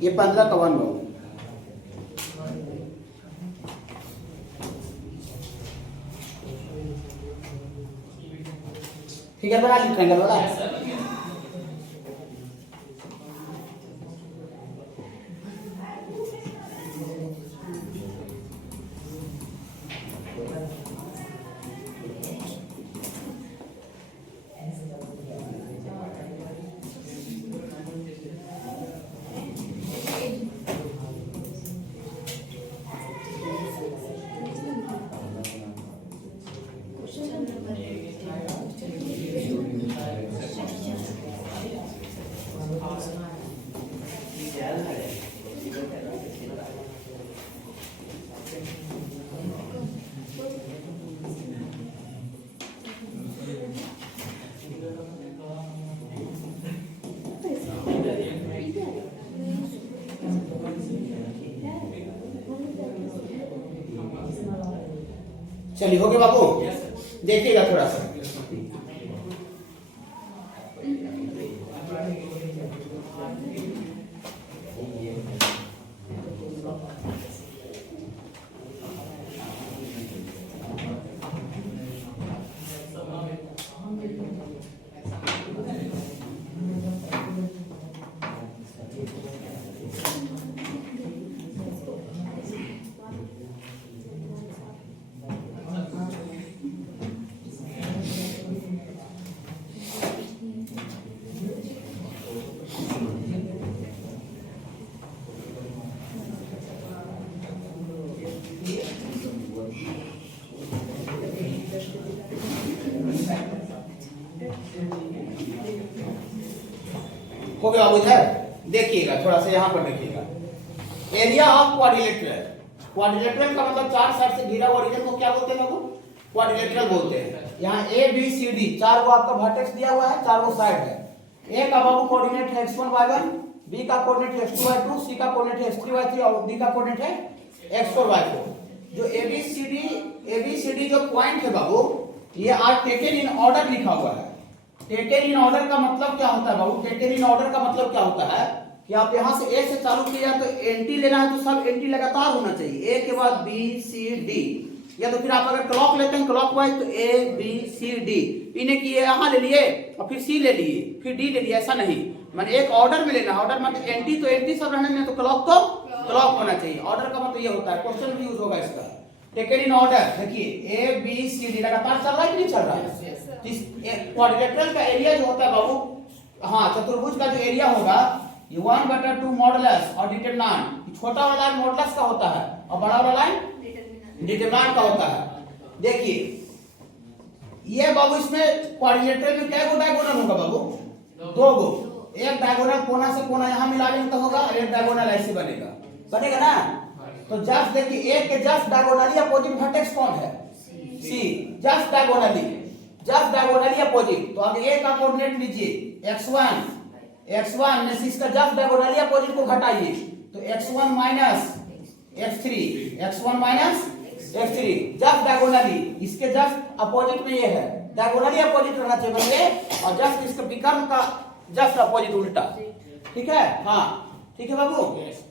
ये 15 का 1 बाबू। फिगर बना ली ट्रायंगल वाला। चलिए हो गया बाबू, देखिएगा थोड़ा सा। हो गया बाबू। इधर देखिएगा थोड़ा सा, यहाँ पर देखिएगा। एरिया ऑफ क्वाड्रिलेटरल, क्वाड्रिलेटरल का मतलब चार साइड से घिरा हुआ रीजन को क्या बोलते हैं बाबू? क्वाड्रिलेटरल बोलते हैं। यहाँ ए बी सी डी चार को आपका वर्टेक्स दिया हुआ है, चार को साइड है। ए का बाबू कोऑर्डिनेट है x1 y1, बी का कोऑर्डिनेट है x2 y2, सी का कोऑर्डिनेट है x3 y3 और डी का कोऑर्डिनेट है x4 y4। जो एबीसीडी जो पॉइंट है बाबू, ये आर टेकन इन ऑर्डर लिखा हुआ है। टेकन इन ऑर्डर का मतलब क्या होता है बाबू? टेकन इन ऑर्डर का मतलब क्या होता है कि आप यहां से ए से चालू किया तो एंटी लेना है, तो सब एंटी लगातार होना चाहिए। ए के बाद बी सी डी, या तो फिर आप अगर क्लॉक लेते हैं क्लॉकवाइज तो ए बी सी डी, इन्हें किए यहां ले लिए और फिर सी ले लिए फिर डी ले लिए, ऐसा नहीं। मैंने एक ऑर्डर में लेना है। ऑर्डर मतलब एंटी तो एंटी सब रहने में, तो क्लॉक होना चाहिए। ऑर्डर का मतलब ये होता है, क्वेश्चन में यूज होगा इसका। टेकन इन ऑर्डर, देखिए ए बी सी डी लगातार चल रहा है कि नहीं चल रहा है? क्वाड्रिलेटरल का एरिया जो होता है बाबू, हाँ चतुर्भुज का जो एरिया होगा ये 1/2 मॉडुलस और डिटरमिनेंट। छोटा वाला लाइन मॉडुलस का होता है और बड़ा वाला लाइन डिटरमिनेंट का होता है। देखिए ये बाबू, इसमें क्वाड्रिलेटरल में क्या डायगोनल होगा बाबू? 2 गो। एक डायगोनल कोना से कोना यहाँ मिला लेंगे तो होगा, एक डायगोनल ऐसे बनेगा ना। तो जस्ट देखिए ए के जस्ट डायगोनली अपोजिट वर्टेक्स कौन है? सी। Just diagonally opposite. तो अब ए का कोऑर्डिनेट लीजिए x1 में से इसका जस्ट डायगोनली अपोजिट को घटाइए तो x1 minus x3 just diagonally, इसके जस्ट अपोजिट में ये है, डायगोनली अपोजिट रहना चाहिए और जस्ट इसके विकर्ण का जस्ट अपोजिट उल्टा। ठीक है? हाँ ठीक है बाबू।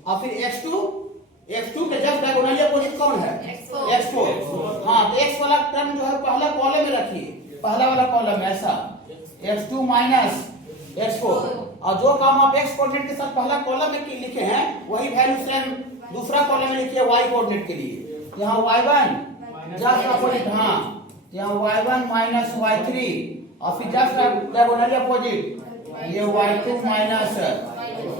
और फिर x2 के जस्ट डायगोनली अपोजिट कौन है? x4। हाँ तो x वाला टर्म जो है पहला कॉलम में रखिए, पहला वाला कॉलम ऐसा x2 माइनस x4, और जो काम आप x कोऑर्डिनेट के साथ पहला कॉलम में लिखे हैं वही वैल्यू सेम दूसरा कॉलम में लिखिए y कोऑर्डिनेट के लिए। यहाँ y1 जस्ट अपोजिट, हाँ यहाँ y1 माइनस y3 और फिर जस्ट डायगोनली अपोजिट ये y2 माइनस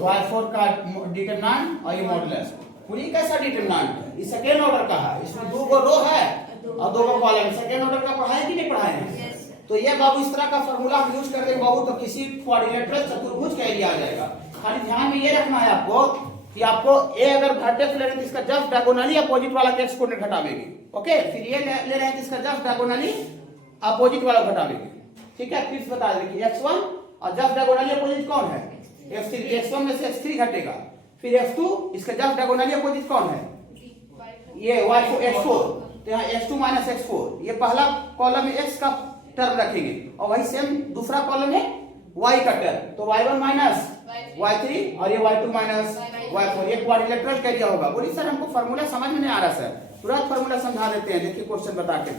y4 का डिटरमिनेंट और ये मॉडुलस। पूरी कैसा डिटरमिनेंट है? ये सेकेंड ऑर्डर का है, इसमें 2 गो रो है और 2 गो कॉलम। सेकेंड ऑर्डर का पढ़ाए कि नहीं पढ़ाए हैं? तो ये बाबू इस तरह का फार्मूला हम यूज कर देंगे बाबू, तो किसी क्वाड्रिलेटरल चतुर्भुज का एरिया आ जाएगा। खाली ध्यान में ये रखना है आपको कि आपको ए अगर वर्टेक्स ले रहे हैं तो इसका जस्ट डायगोनली अपोजिट वाला एक्स कोऑर्डिनेट घटावेंगे। ओके, फिर ये ले रहे हैं तो इसका जस्ट डायगोनली अपोजिट वाला घटावेंगे। ठीक है, फिर बता देंगे x1 और जस्ट डायगोनली अपोजिट कौन है? x3। x1 में से x3 घटेगा, फिर x2 इसका जस्ट डायगोनली अपोजिट कौन है? ये y4 x4। तो यहाँ x2 माइनस x4, ये पहला कॉलम में x का टर्म रखेंगे और वही सेम दूसरा कॉलम में y का टर्म, तो y1 माइनस y3 और ये y2 माइनस y4, ये क्वाड्रिलेटरल का एरिया होगा। बोलिए सर हमको फार्मूला समझ में नहीं आ रहा सर, तुरंत फार्मूला समझा देते हैं। देखिए क्वेश्चन बता के,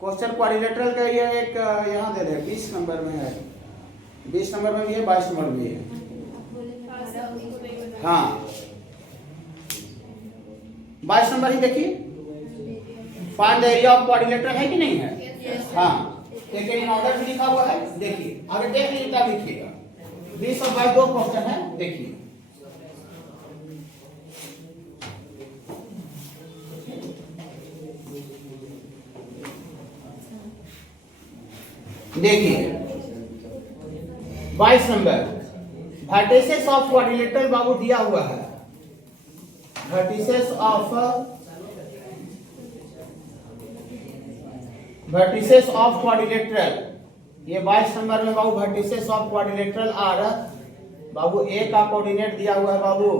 क्वेश्चन क्वाड्रिलेटरल का एरिया एक यहाँ दे रहे 20 नंबर में है, 20 नंबर में भी है, 22 नंबर में भी है। हाँ 22 नंबर ही देखिए, find the area of quadrilateral है कि नहीं है? हाँ देखिए इन ऑर्डर भी लिखा हुआ है, देखिए आगे देख लीजिए तब लिखिएगा। 20 और 22 दो क्वेश्चन है, देखिए देखिए 22 नंबर, वर्टिसेस ऑफ क्वाड्रिलेटरल बाबू दिया हुआ है, वर्टिसेस ऑफ क्वाड्रिलेटरल, ये 22 नंबर में बाबू वर्टिसेस ऑफ क्वाड्रिलेटरल आर बाबू ए का कोऑर्डिनेट दिया हुआ है बाबू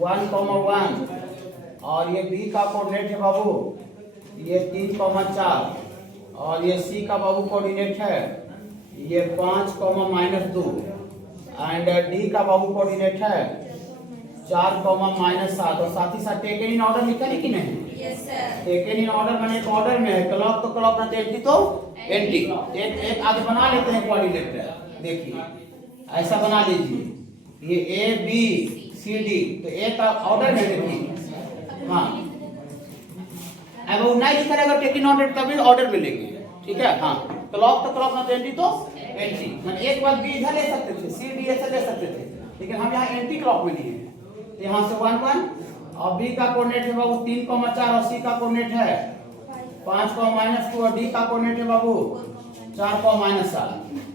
1,1 और ये बी का कोऑर्डिनेट है बाबू ये 3,4 और ये सी का बाबू कोऑर्डिनेट है ये 5,-2 एंड डी का बाबू कोऑर्डिनेट है 4,-7 और साथ ही साथ टेकन इन ऑर्डर लिखा है कि नहीं? Yes sir. Taken in order माने एक ऑर्डर में है, क्लॉक तो क्लॉक ना एंटी तो एंटी, एक आगे बना लेते हैं क्वाड्रिलेटरल। देखिए ऐसा बना लीजिए, ये ए बी सी डी तो एक का ऑर्डर में देखिए। हाँ अब वो नहीं लिखा रहेगा टेकन ऑर्डर तभी ऑर्डर मिलेंगे, ठीक है। हाँ क्लॉक तो क्लॉक ना एंटी तो एंटी, मतलब एक बार बी इधर ले सकते थे, सी डी ऐसा ले सकते थे, लेकिन हम यहाँ एंटी क्लॉक में लिए हैं, तो यहाँ से 1,1 और बी का कोऑर्डिनेट है बाबू 3,4 और सी का कोऑर्डिनेट है 5,-2 और डी का कोऑर्डिनेट है बाबू 4,-7।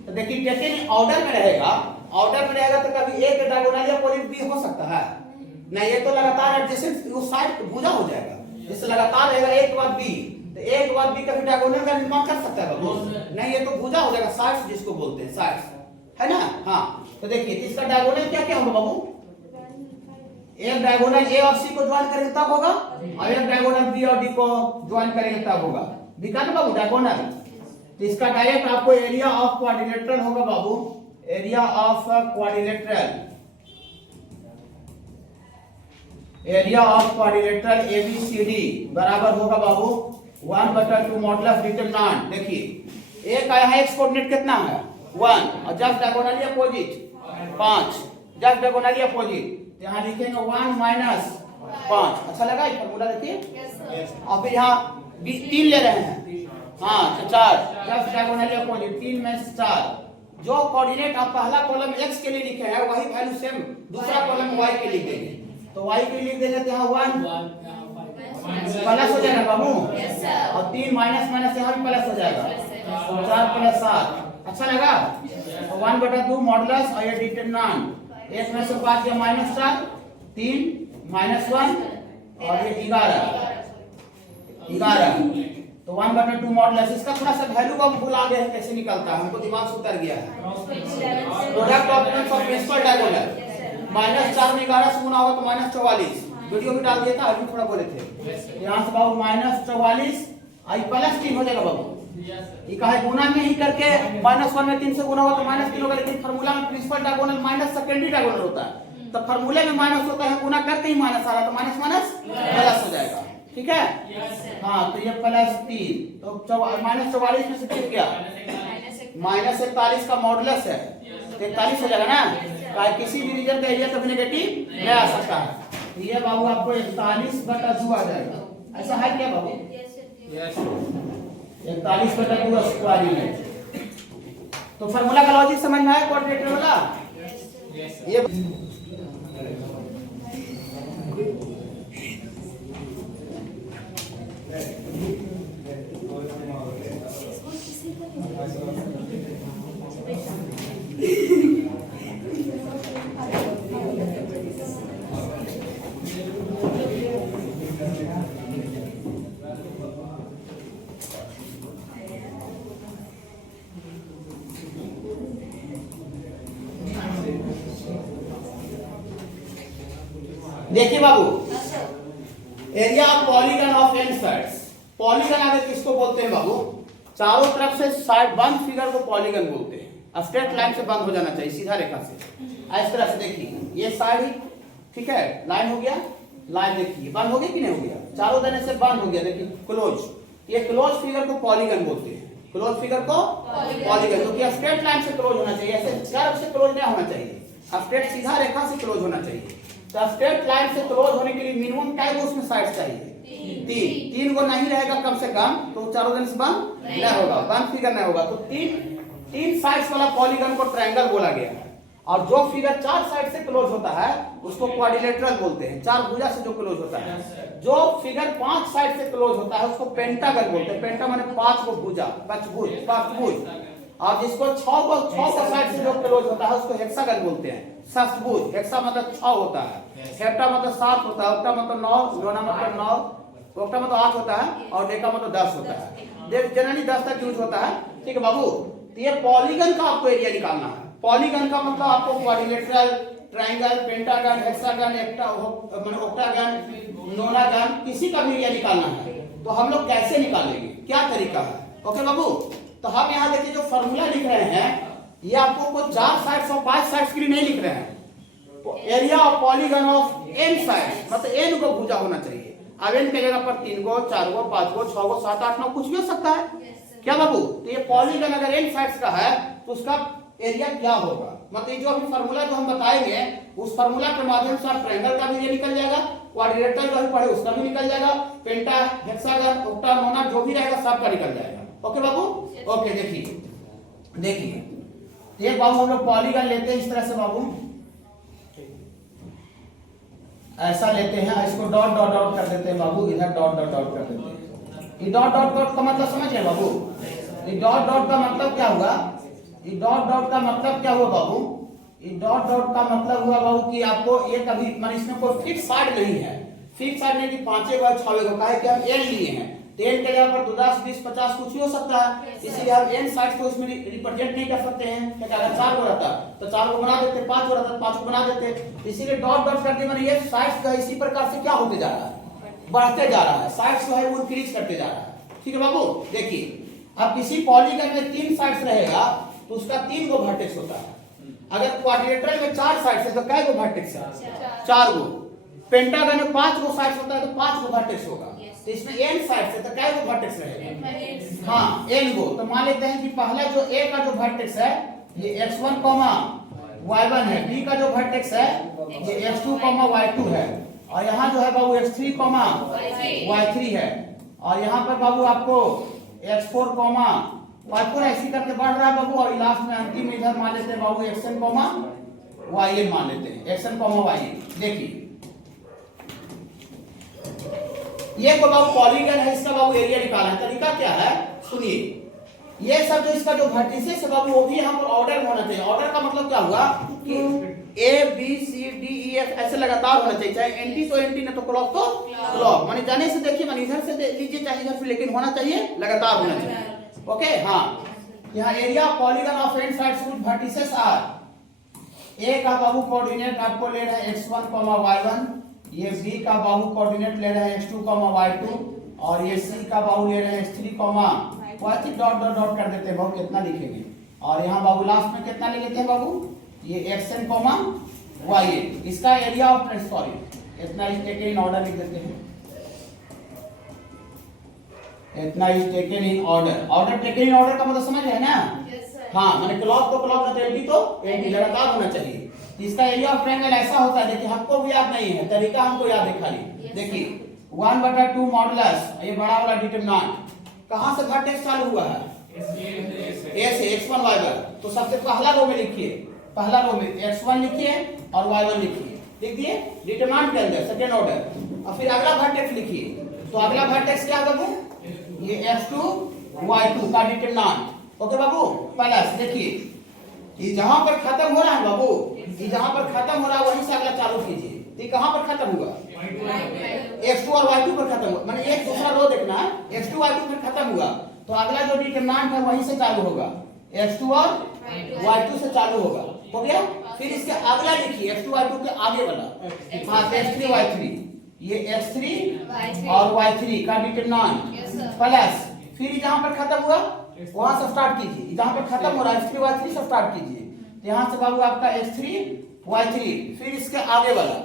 तो देखिए टेकन ऑर्डर में रहेगा, ऑर्डर में रहेगा तो कभी एक डायगोनल या पॉइंट बी हो सकता है नहीं, ये तो लगातार एडजेसेंट उस साइड भुजा हो जाएगा, जिससे लगातार रहेगा एक के बाद बी, तो एक के बाद बी कभी डायगोनल का निर्माण कर सकता है बाबू नहीं, ये तो भुजा हो जाएगा, साइड्स जिसको बोलते हैं साइड्स, है ना। हाँ तो देखिए इसका डायगोनल क्या क्या होगा बाबू, एक डायगोनल ए और सी को ज्वाइन करेंगे तब होगा और एक डायगोनल बी और डी को ज्वाइन करेंगे तब होगा, दिखा ना बाबू डायगोनल। तो इसका डायरेक्ट आपको एरिया ऑफ क्वाड्रिलेटरल होगा बाबू, area of quadrilateral, area of quadrilateral ABCD बराबर होगा बाबू 1/2 मॉडुलस डिटरमिनेंट। देखिए ए का यहाँ एक्स कोऑर्डिनेट कितना है 1 और just diagonally opposite 5, just diagonally opposite यहाँ लिखेंगे 1 - 5। अच्छा लगा ये फॉर्मूला, देखिए और फिर यहाँ 3 ले रहे हैं, हाँ तो 4 जस्ट डायगोनली अपोजिट 3 में से 4, जो कोऑर्डिनेट आप पहला कॉलम x के लिए लिखे हैं वही वैल्यू सेम दूसरा कॉलम y के लिए लिखेंगे, तो y के लिए लिख देंगे तो यहाँ 1 प्लस हो जाएगा बाबू और 3 माइनस माइनस यहाँ भी प्लस हो जाएगा, तो 4 + 7। अच्छा लगा, 1/2 मॉडुलस और ये डिटरमिनेंट, एक में से 5 गया -4, 3 -1 और ये 11, तो 1/2 मॉडुलस। इसका थोड़ा सा वैल्यू का भूल आ गया है, कैसे निकलता है हमको दिमाग से उतर गया है। Product of units of principal diagonal -4 में 11 से गुना होगा तो -44, वीडियो भी डाल दिया था, अभी थोड़ा बोले थे। यहाँ से बाबू -44 आई +3 हो जाएगा बाबू, ये कहा गुना में ही करके -1 में 3 से गुना होगा तो -3 होगा, लेकिन फार्मूला में principal diagonal minus secondary diagonal होता है, तो फार्मूले में माइनस होता है, गुना करते ही माइनस आ रहा तो माइनस माइनस प्लस हो जाएगा, ठीक है। हाँ तो ये +3 तो -44 में से कितना गया -41 का मॉडुलस है 43 हो जाएगा ना, किसी भी रीजन का एरिया कभी नेगेटिव नहीं आ सकता है, ये बाबू आपको 41/2 आ जाएगा, ऐसा है क्या बाबू? Yes 41/2 square unit. तो फार्मूला का लॉजिक समझ में आया क्वाड्रेटर वाला? ये देखिए बाबू, area of polygon of n sides, polygon अगर किसको बोलते हैं बाबू, चारों तरफ से साइड बंद फिगर को पॉलीगन बोलते हैं। स्ट्रेट लाइन से बंद हो जाना चाहिए, सीधा रेखा से। इस तरह से देखिए, ये साइड, ठीक है, लाइन हो गया, लाइन देखिए बंद हो गया कि नहीं हो गया, चारों देने से बंद हो गया, देखिए क्लोज। ये क्लोज फिगर को पॉलीगन बोलते हैं, क्लोज फिगर को पॉलीगन, क्योंकि स्ट्रेट लाइन से क्लोज होना चाहिए, ऐसे कर्व से क्लोज नहीं होना चाहिए, स्ट्रेट सीधा रेखा से क्लोज होना चाहिए। तो स्ट्रेट लाइन से क्लोज होने के लिए मिनिमम क्या है, उसमें साइड चाहिए, तीन गो नहीं रहेगा कम से कम, तो चारों दिन से बंद नहीं होगा, बंद फिगर नहीं होगा। तो तीन साइड्स वाला पॉलीगन को ट्रायंगल बोला गया है। और जो फिगर चार साइड से क्लोज होता है उसको क्वाड्रिलेटरल बोलते हैं, चार भुजा से जो क्लोज होता है। जो फिगर पांच साइड से क्लोज होता है उसको पेंटागन बोलते हैं, पेंटा माने पांच गो भुजा, पंचभुज। और जिसको छह साइड से जो क्लोज होता है उसको हेक्सागन बोलते हैं, षष्ठभुज। हेक्सा मतलब 6 होता है, हेप्टा मतलब 7 होता है, ऑक्टा मतलब 9, नोना मतलब 9, ऑक्टा मतलब 8 होता है, और डेका मतलब 10 होता है। जनरली 10 तक यूज होता है, ठीक है बाबू। तो ये पॉलीगन का आपको एरिया निकालना है। पॉलीगन का मतलब आपको quadrilateral, triangle, pentagon, hexagon, octagon, नोनागन, किसी का भी एरिया निकालना है। तो हम लोग कैसे निकालेंगे, क्या तरीका है, ओके बाबू। तो हम यहाँ देखिए जो फॉर्मूला लिख रहे हैं, ये आपको कोई 4 साइड्स और 5 साइड्स के लिए नहीं लिख रहे हैं। Area of polygon of n sides, मतलब एन को भुजा होना चाहिए। अब एन के जगह पर 3 गो, 4 गो, 5 गो, 6 गो, 7, 8, 9 कुछ भी हो सकता है, क्या बाबू। तो ये पॉलीगन अगर एन साइड्स का है तो उसका एरिया क्या होगा, मतलब जो अभी फॉर्मूला जो हम बताएंगे उस फॉर्मूला के माध्यम से आप ट्रायंगल का भी एरिया निकल जाएगा, क्वाड्रिलेटरल जो भी पढ़े उसका भी निकल जाएगा, पेंटा, हेक्सागन, ऑक्टा, नोना जो भी रहेगा सबका निकल जाएगा, ओके बाबू। ओके देखिए ये बाबू हम लोग पॉलीगन लेते हैं इस तरह से बाबू, ऐसा लेते हैं, इसको डॉट डॉट डॉट कर देते हैं बाबू, इधर डॉट डॉट डॉट कर देते हैं। ये डॉट डॉट डॉट का मतलब समझ रहे बाबू, ये डॉट डॉट का मतलब क्या हुआ, ये डॉट डॉट का मतलब क्या हुआ बाबू, ये डॉट डॉट का मतलब हुआ बाबू कि आपको ये कभी मान इसमें कोई फिक्स साइड नहीं है, फिक्स साइड नहीं कि 5 गो 6 गो, काहे कि हम एन लिए हैं, तो एन के जगह पर 10, 20, 50 कुछ भी हो सकता है, इसीलिए हम एन साइड को इसमें रिप्रेजेंट नहीं कर सकते हैं। क्या अगर 4 गो रहता तो 4 गो बना देते, 5 गो रहता 5 गो बना देते, इसीलिए डॉट डॉट करके मैंने ये साइड्स का इसी प्रकार से क्या होते जा रहा है, बढ़ते जा रहा है, साइड्स जो है वो इंक्रीज करते जा रहा है, ठीक है बाबू। देखिए अब किसी पॉलीगन में 3 साइड्स रहेगा तो उसका 3 गो वर्टेक्स होता है। अगर क्वाड्रिलेटरल में 4 साइड्स है तो कै गो वर्टेक्स है, 4 गो। पेंटागन में 5 गो साइड्स होता है तो 5 गो वर्टेक्स होगा। तो इसमें n साइड्स है तो कै गो वर्टेक्स रहेगा, हाँ n गो। तो मान लेते हैं कि पहला जो a का जो वर्टेक्स है ये x1, y1 है, b का जो वर्टेक्स है ये x2, y2 है, और यहाँ जो है बाबू x3, y3 है, और यहाँ पर बाबू आपको x4, y4 ऐसी करके बढ़ रहा है बाबू, और लास्ट में अंतिम इधर मान लेते हैं बाबू xn, yn मान लेते हैं, xn, yn। देखिए ये को बाबू पॉलीगन है, इसका बाबू एरिया निकालना है। तरीका क्या है सुनिए, ये सब जो इसका जो वर्टिसेस है बाबू वो भी यहाँ पर ऑर्डर में होना चाहिए। ऑर्डर का मतलब क्या हुआ कि A B C D E F ऐसे लगातार होना चाहिए, चाहे एंटी तो एंटी, ना तो क्लॉक तो क्लॉक, माने जाने से देखिए, माने इधर से लीजिए चाहे इधर से, लेकिन होना चाहिए लगातार होना चाहिए, ओके। हाँ, यहाँ area polygon of n sides with vertices are, A का बाबू कोऑर्डिनेट आपको ले रहे हैं x1, y1, ये B का बाबू कोऑर्डिनेट ले रहे हैं x2, y2, और ये C का बाबू ले रहे हैं x3, y3, dot dot dot कर देते हैं बाबू, कितना लिखेंगे, और यहाँ बाबू लास्ट में कितना ले लेते हैं बाबू, ये xn, y8, इसका एरिया ऑफ सॉरी इतना इज टेकन इन ऑर्डर लिख देते हैं, इतना is taken in order. Order taken in order का मतलब समझ रहे हैं ना, हाँ, माने क्लॉक तो क्लॉक, तो एंटी तो एंटी, लगातार होना चाहिए। इसका एरिया ऑफ ट्रायंगल ऐसा होता है, देखिए हमको भी याद नहीं है, तरीका हमको याद है खाली। देखिए 1/2 मॉडुलस, ये बड़ा वाला डिटरमिनेंट कहां से वर्टेक्स चालू हुआ है, ए से, x1, y1। तो सबसे पहला रो में लिखिए, पहला रो में x1 लिखिए और y1 लिखिए, लिख दिए डिटरमिनेंट के अंदर सेकंड ऑर्डर, और फिर अगला वर्टेक्स लिखिए। तो अगला वर्टेक्स क्या बाबू, ये x2, y2 का डिटरमिनेंट, ओके बाबू। प्लस देखिए ये जहां पर खत्म हो रहा है बाबू, ये जहां पर खत्म हो रहा है वहीं से अगला चालू कीजिए। ये कहां पर खत्म हुआ, x2 और y2 पर खत्म हुआ, माने एक दूसरा रो देखना है, x2 y2 पर खत्म हुआ तो अगला जो डिटरमिनेंट है वहीं से चालू होगा, x2 और y2 से चालू होगा, हो गया। फिर इसके अगला लिखिए x2 y2 के आगे वाला, हां x3 y3, ये x3 और y3 का डिटरमिनेंट प्लस, फिर जहां पर खत्म हुआ वहां से स्टार्ट कीजिए, जहां पर खत्म हो रहा है x3y3 से स्टार्ट कीजिए। तो यहाँ से बाबू आपका x3y3, फिर इसके आगे वाला,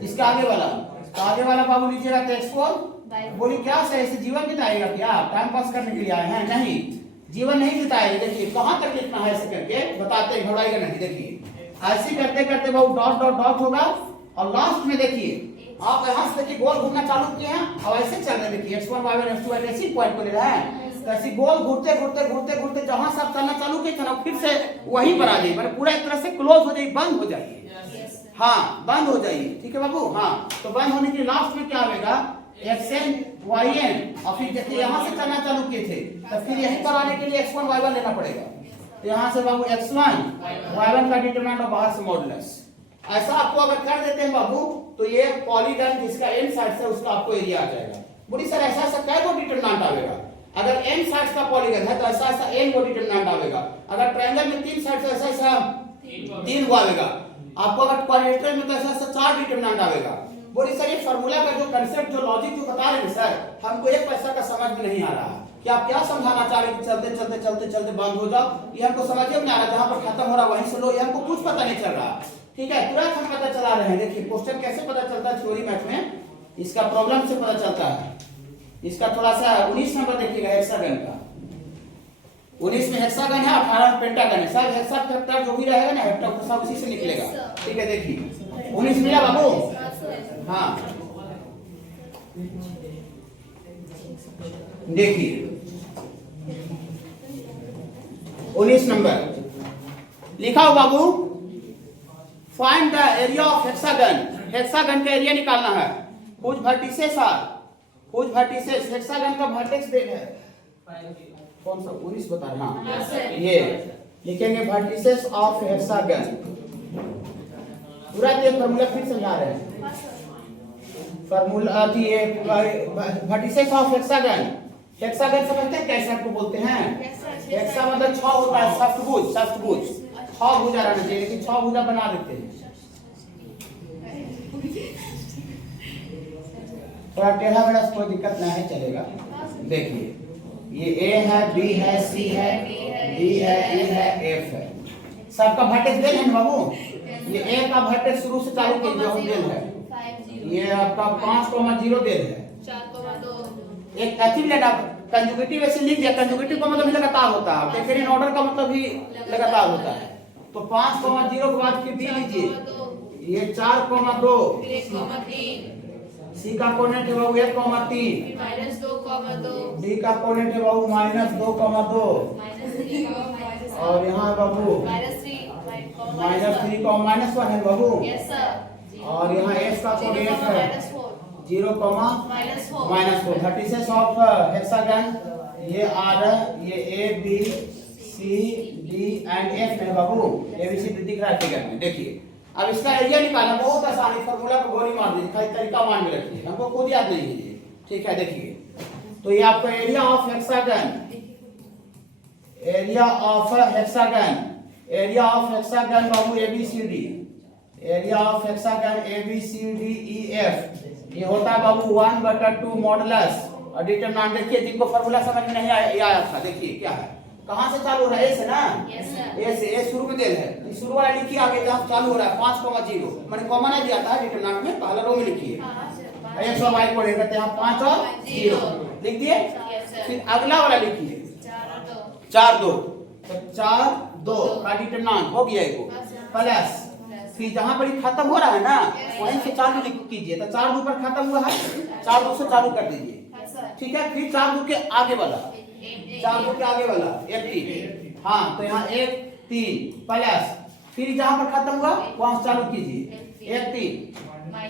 इसके आगे वाला, तो आगे वाला बाबू लीजिएगा तो x4। बोली क्या सर ऐसे जीवन बिताएगा क्या, टाइम पास करने के लिए आए हैं? नहीं, जीवन नहीं बिताएगा। देखिए कहां तक लिखना है ऐसे करके बताते हैं, घबराइएगा नहीं। देखिए ऐसे करते करते बाबू डॉट डॉट डॉट होगा और लास्ट में देखिए आप यहाँ से देखिए गोल घूमना चालू किए हैं और ऐसे चल रहे हैं। देखिए x1 y1 x2 y2 ऐसी पॉइंट को ले रहा है, तो ऐसी गोल घूमते घूमते घूमते घूमते जहां से आप चलना चालू किए थे ना फिर से वहीं पर आ जाइए, मतलब पूरा एक तरह से क्लोज हो जाइए, बंद हो जाइए। हाँ बंद हो जाइए, ठीक है बाबू। हाँ तो बंद होने के लास्ट में क्या आएगा xn yn, और फिर देखिए यहाँ से चलना चालू किए थे तो फिर यहीं पर आने के लिए x1 y1 लेना पड़ेगा। तो यहाँ से बाबू x1 y1 का डिटरमिनेंट और बाहर से मॉडुलस। ऐसा आपको अगर कर देते हैं बाबू तो ये पॉलीगन जिसका एन साइड से उसका आपको एरिया आ जाएगा। बोली सर ऐसा ऐसा कै गो डिटरमिनेंट आवेगा? अगर एन साइड का पॉलीगन है तो ऐसा ऐसा एन गो डिटरमिनेंट आवेगा। अगर ट्रायंगल में तीन साइड से ऐसा ऐसा तीन गो आवेगा। आपको अगर क्वाड्रेटर में तो ऐसा ऐसा चार डिटरमिनेंट आवेगा। बोली सर ये फार्मूला का जो कांसेप्ट जो लॉजिक जो बता रहे हैं सर हमको एक पैसा का समझ में नहीं आ रहा कि आप क्या समझाना चाह रहे हैं? चलते चलते चलते चलते बंद हो जाओ, ये हमको समझ में नहीं आ रहा। जहां पर खत्म हो रहा वहीं से लो, ये हमको कुछ पता नहीं चल रहा। ठीक है तुरंत हम पता चला रहे हैं। देखिए क्वेश्चन कैसे पता चलता है थ्योरी मैथ में, इसका प्रॉब्लम से पता चलता है। इसका थोड़ा सा 19 नंबर देखिएगा हेक्सागन का। 19 में हेक्सागन है, 18 में पेंटागन है। सब हेक्सा फैक्टर जो भी रहेगा ना हेक्टर सब उसी से निकलेगा। ठीक है देखिए 19 मिला बाबू। हाँ देखिए 19 नंबर लिखा हो बाबू, find the area of hexagon. Hexagon का एरिया निकालना है। Whose vertices are, whose vertices, hexagon का वर्टेक्स देन है कौन सा 19 बता रहे हैं? हाँ ये लिखेंगे वर्टिसेस ऑफ हेक्सागन। पूरा ये फार्मूला फिर समझा रहे हैं। फार्मूला ये वर्टिसेस ऑफ हेक्सागन। हेक्सागन समझते हैं कैसे आपको बोलते हैं? हेक्सा मतलब 6 होता है, षष्ठभुज, षष्ठभुज 6 भुजा रहना चाहिए, लेकिन 6 भुजा बना देते हैं। थोड़ा टेढ़ा मेढ़ा कोई दिक्कत नहीं है, चलेगा। देखिए ये ए है, बी है, सी है, डी है, ई है, एफ है। सबका वर्टेक्स देन है ना बाबू। ये ए का वर्टेक्स शुरू से चालू कीजिए देन है। ये आपका 5,0 देन है। 4,2 एक एक्टिव लेना कंजुगेटिव ऐसे लिख दिया। कंजुगेटिव का मतलब लगातार होता है, देखिए इन ऑर्डर का मतलब भी लगातार होता है। तो 5,0 के बाद फिर डी लीजिए, ये 4,2 सी का कोऑर्डिनेट है बाबू 1,3 -2,2 डी का कोऑर्डिनेट है बाबू -2,2 और यहाँ बाबू -3,-1 है बाबू। और यहाँ एफ का कोऑर्डिनेट है 0,-4। वर्टिसेस ऑफ हेक्सागन ये आर है, ये A B C D and F है बाबू। एबीसी दिख रहा है फिगर में। देखिए अब इसका एरिया निकालना बहुत आसान है। फार्मूला को गोली मार दीजिए, खाली तरीका मान में रखिए, हमको खुद याद नहीं है ये। ठीक है देखिए तो ये आपका area of hexagon, area of hexagon, area of hexagon बाबू ABCD, area of hexagon ABCD E F ये होता है बाबू 1/2 मॉडुलस। और डिटरमिनेंट देखिए जिनको फार्मूला समझ में नहीं आया था, देखिए क्या है, कहां से चालू हो रहा है? ए से ना। ए से, ए शुरू में देल है, शुरू वाला लिखिए, आगे जहां चालू हो रहा है 5,0 मैंने कॉमन है दिया था डिटरमिनेंट में, पहला रो में लिखिए x और y को लेकर यहाँ 5 और 0 लिख दिए। फिर अगला वाला लिखिए 4,2 तो 4,2 का डिटरमिनेंट हो गया एगो प्लस, फिर जहां पर खत्म हो रहा है ना वहीं से चालू कीजिए। तो 4,2 पर खत्म हुआ है, 4,2 से चालू कर दीजिए। ठीक है फिर 4,2 के आगे वाला, 4,2 के आगे वाला 1,3। हाँ तो यहाँ 1,3 प्लस, फिर जहां पर खत्म हुआ वहां से चालू कीजिए 1,3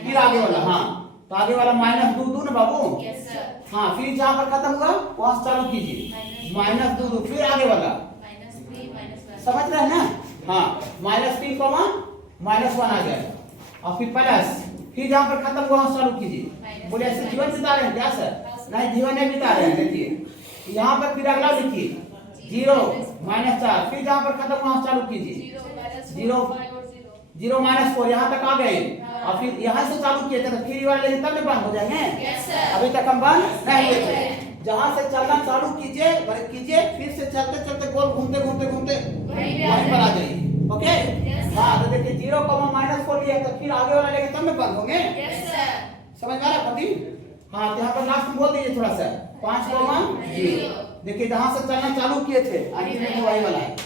फिर आगे वाला। हाँ तो आगे वाला -2 ना बाबू। हाँ फिर जहां पर खत्म हुआ वहां से चालू कीजिए -2 फिर आगे वाला, समझ रहे हैं ना? हाँ -3, -1 आ जाएगा और फिर प्लस, फिर जहां पर खत्म हुआ वहां चालू कीजिए। बोले ऐसे जीवन बिता रहे हैं क्या सर? नहीं जीवन नहीं बिता रहे हैं। देखिए यहाँ पर फिर अगला लिखिए 0 -4 फिर जहां पर खत्म वहां चालू कीजिए 0 -4 यहाँ तक आ गए और फिर यहाँ से चालू किए थे फिर वाले तब में बंद हो जाएंगे। अभी तक हम बंद नहीं हुए थे। जहां से चलना चालू कीजिए फिर से चलते चलते गोल घूमते घूमते घूमते वहीं पर आ जाइए। ओके हाँ तो देखिए 0,-4 लिया तो फिर आगे वाला लेके तब में बंद होंगे। समझ में आ रहा है? हाँ तो यहाँ पर लास्ट में बोल दीजिए थोड़ा सा 5,0। देखिए जहां से चलना चालू किए थे आगे में वही वाला है,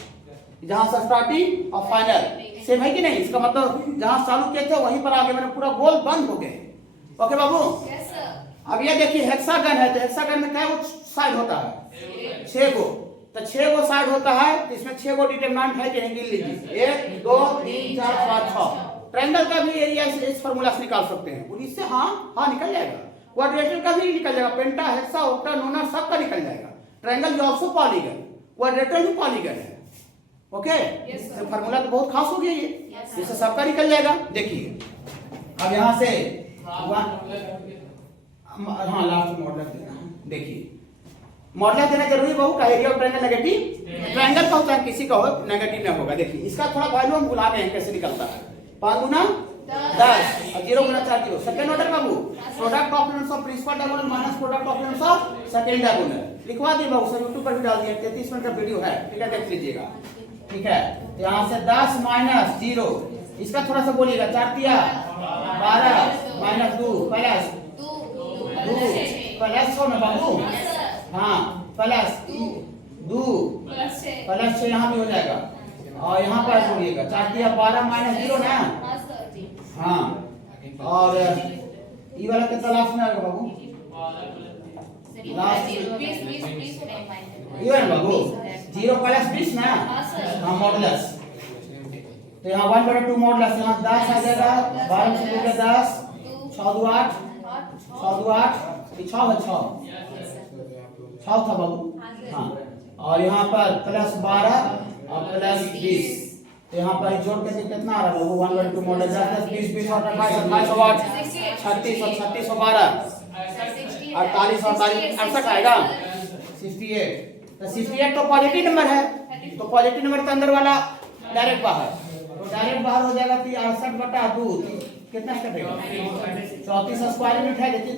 जहां से स्टार्टिंग और फाइनल सेम है कि नहीं। इसका मतलब जहां चालू किए थे वहीं पर आगे मैंने पूरा गोल बंद हो गए। ओके बाबू अब ये देखिए हेक्सागन है तो हेक्सागन में क्या साइड होता है 6 गो, तो 6 गो साइड होता है तो इसमें 6 गो डिटरमिनेंट है कि नहीं गिन लीजिए 1 2 3 4 5 6। ट्रायंगल का भी एरिया इस फार्मूला से निकाल सकते हैं और इससे हाँ निकल जाएगा। क्वाड्रेटर का भी निकल जाएगा, पेंटा हेक्सा ऑक्टा नोना सब का निकल जाएगा। ट्रायंगल भी ऑल्सो पॉलीगन, क्वाड्रेटर भी पॉलीगन है। ओके तो फार्मूला तो बहुत खास हो गया ये, इससे सबका निकल जाएगा। देखिए अब यहाँ से हाँ लास्ट मॉडल देना है। देखिए मॉडल देना जरूरी बहु का area of triangle negative triangle का होता है किसी का हो नेगेटिव में होगा। देखिए इसका थोड़ा वैल्यू हम भुला गए हैं कैसे निकलता है 5 गुना 10 और 0 गुना 4 0 सेकंड ऑर्डर बाबू product of elements of principal diagonal minus product of elements of second diagonal लिखवा दिए बाबू सर YouTube पर भी डाल दिया 33 मिनट का वीडियो है, ठीक है देख लीजिएगा। ठीक है यहाँ से 10 माइनस 0 इसका थोड़ा सा बोलिएगा 4 तिया 12 माइनस 2 प्लस 2 प्लस 6 ना बाबू हाँ प्लस 2 प्लस 6 यहाँ भी हो जाएगा और यहाँ पर बोलिएगा 4 तिया 12 माइनस 0 ना हाँ और ये वाला कितना लास्ट में आएगा बाबू लास्ट ये बाबू 0 प्लस 20 ना हाँ मॉडुलस तो यहाँ 1/2 मॉडुलस यहाँ 10 आ जाएगा 12 से लेकर 10 6 2 8 6 2 8 6 है 6 था बाबू हाँ और यहाँ पर प्लस 12 और प्लस 20 तो यहाँ पर जोड़ के कितना आ रहा है बाबू 1/2 मॉडल 10 20 20 और 28 और 36 और 36 और 12 48 और 68 आएगा 68 तो 68 तो पॉजिटिव नंबर है तो पॉजिटिव नंबर के अंदर वाला डायरेक्ट बाहर तो डायरेक्ट बाहर हो जाएगा तो 68/2 कितना कटेगा 34 स्क्वायर मीटर है देखिए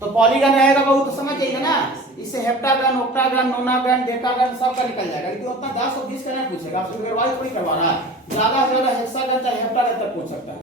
तो पॉलीगन रहेगा बहुत तो समझ जाइए ना। इससे हेप्टागन ऑक्टागन नोनागन डेकागन सब का निकल जाएगा लेकिन उतना 10 और 20 का नहीं पूछेगा, आपसे थोड़ी करवा रहा है ज्यादा से ज्यादा हेक्सागन चाहे हेप्टागन तक पूछ सकता है।